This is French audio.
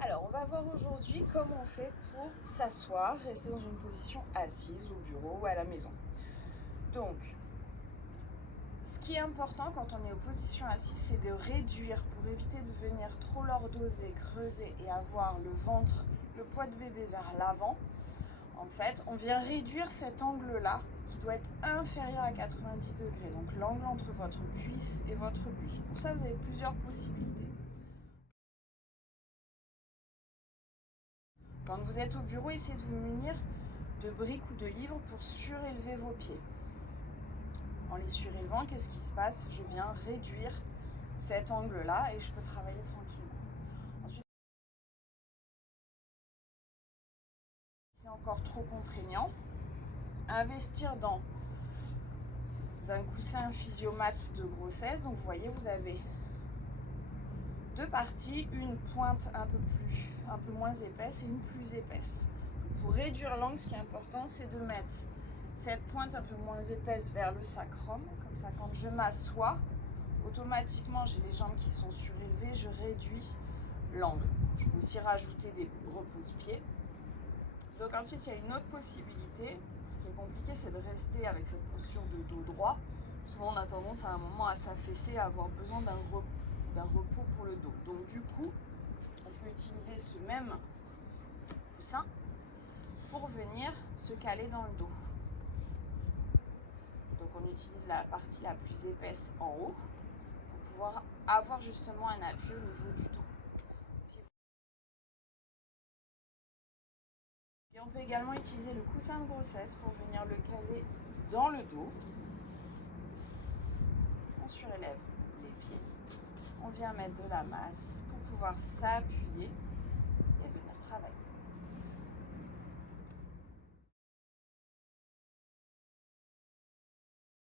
Alors, on va voir aujourd'hui comment on fait pour s'asseoir, rester dans une position assise au bureau ou à la maison. Donc, ce qui est important quand on est en position assise, c'est de réduire pour éviter de venir trop lordoser, creuser et avoir le ventre, le poids de bébé vers l'avant. En fait, on vient réduire cet angle-là qui doit être inférieur à 90 degrés, donc l'angle entre votre cuisse et votre buste. Pour ça, vous avez plusieurs possibilités. Quand vous êtes au bureau, essayez de vous munir de briques ou de livres pour surélever vos pieds. En les surélevant, qu'est-ce qui se passe? Je viens réduire cet angle-là et je peux travailler tranquillement. Ensuite, c'est encore trop contraignant. Investir dans un coussin physiomate de grossesse. Donc vous voyez, vous avez deux parties, une pointe un peu moins épaisse et une plus épaisse. Pour réduire l'angle, ce qui est important, c'est de mettre cette pointe un peu moins épaisse vers le sacrum. Comme ça, quand je m'assois, automatiquement, j'ai les jambes qui sont surélevées, je réduis l'angle. Je peux aussi rajouter des repose-pieds. Donc ensuite, il y a une autre possibilité. Ce qui est compliqué, c'est de rester avec cette posture de dos droit. Souvent, on a tendance à un moment à s'affaisser, à avoir besoin d'un repos pour le dos. Donc du coup, on peut utiliser ce même coussin pour venir se caler dans le dos. Donc on utilise la partie la plus épaisse en haut pour pouvoir avoir justement un appui au niveau du dos. Et on peut également utiliser le coussin de grossesse pour venir le caler dans le dos. On surélève les pieds. On vient mettre de la masse pour pouvoir s'appuyer et venir travailler.